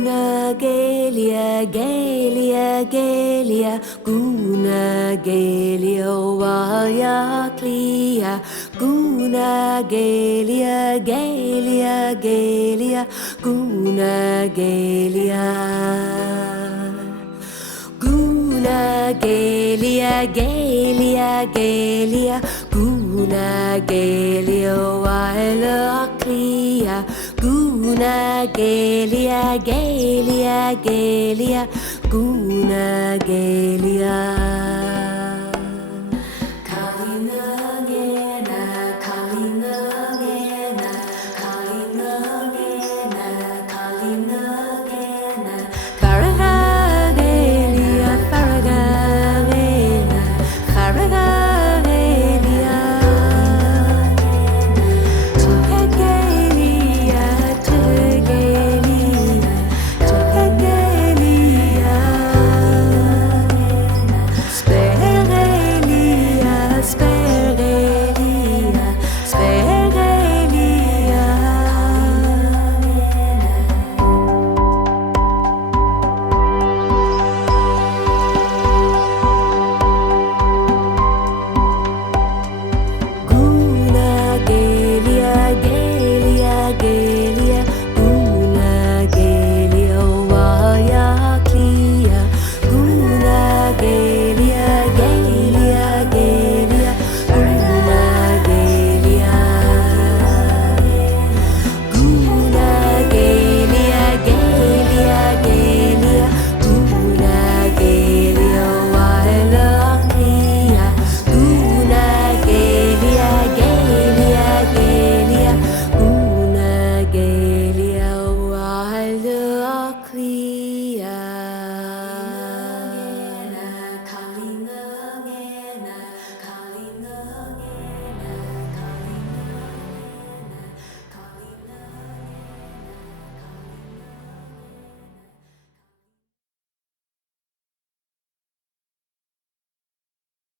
Guna Gaelia, Gaelia, Gaelia, Guna Gaelia, Waya Clia, Guna Gaelia, Gaelia, Gaelia, Guna Gaelia. Guna Gaelia, Gaelia, Gaelia, Guna Gaelia, Waya Clia, Guna Gaelia, Gaelia, Gaelia, Guna Gaelia.